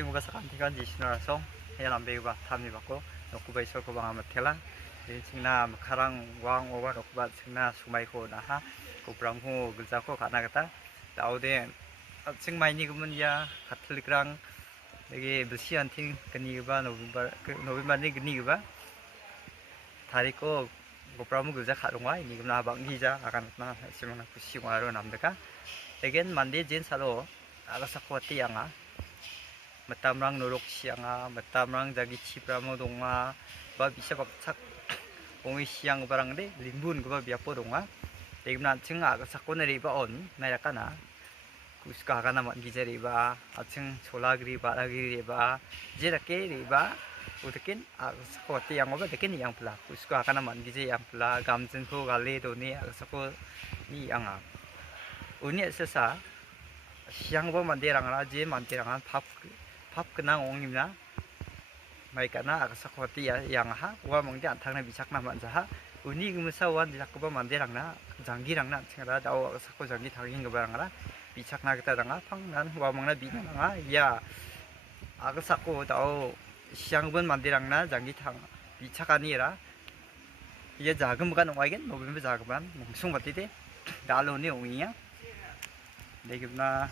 친구가 사람티간 지시나라서 해야 남배우가 탐이 받고 녹구바 있어 고방 아마 텔라 칭나 카랑 왕 오바 녹구바 칭나 수마이코 나하 고브랑후 글자코 가나가다 나오데 칭마이니 그문야 가톨릭랑 여기 루시안팅 그니가 노빈바니 그니가 다리코 고브랑후 글자 가롱와 ini guna bang gija akan na simana kusi waro namdeka again mande jen salo aga sakwati anga matamrang norok sianga matamrang jagi chipramo donga ba bisa baksak ongi siang barang de limbun ba biapo donga tegna chinga aga sakone riba on nayakana kuska kana man gija riba aching cholagri baragri riba jerake riba utekin aga sakwati yang ba tekin yang pula kuska kana man gija yang pula gamjin ko gale doni aga sako ni anga uni sesa siang ba manderang ra je manderang 밥 그냥 옹입니다. 마이카나 아까 사코티 양하 와 멍데 안탕나 비착나 만자하 우니 금사원 작고바 만데랑나 장기랑나 칭라 다오 사코 장기 당인 거 바랑라 비착나 그다랑아 팡난 와 멍나 비나랑아 야 아까 사코 다오 시앙분 만데랑나 장기 탕 비착 아니라 이게 작은 거가 나와야겠 노빈베 작은 몽송 같이데 달로니 옹이야 내가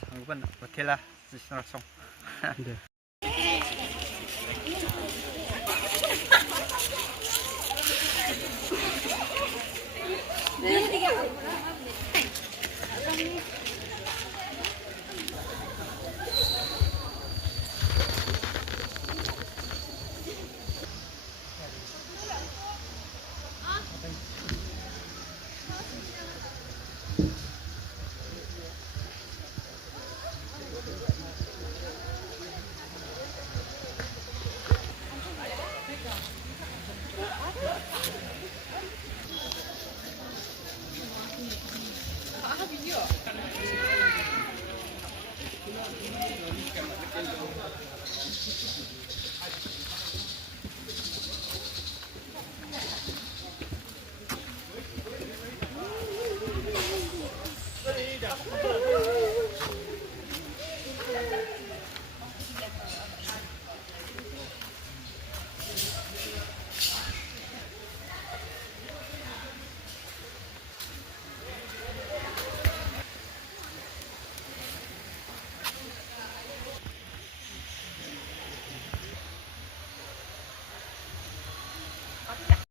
장군 호텔라 지스나송 네.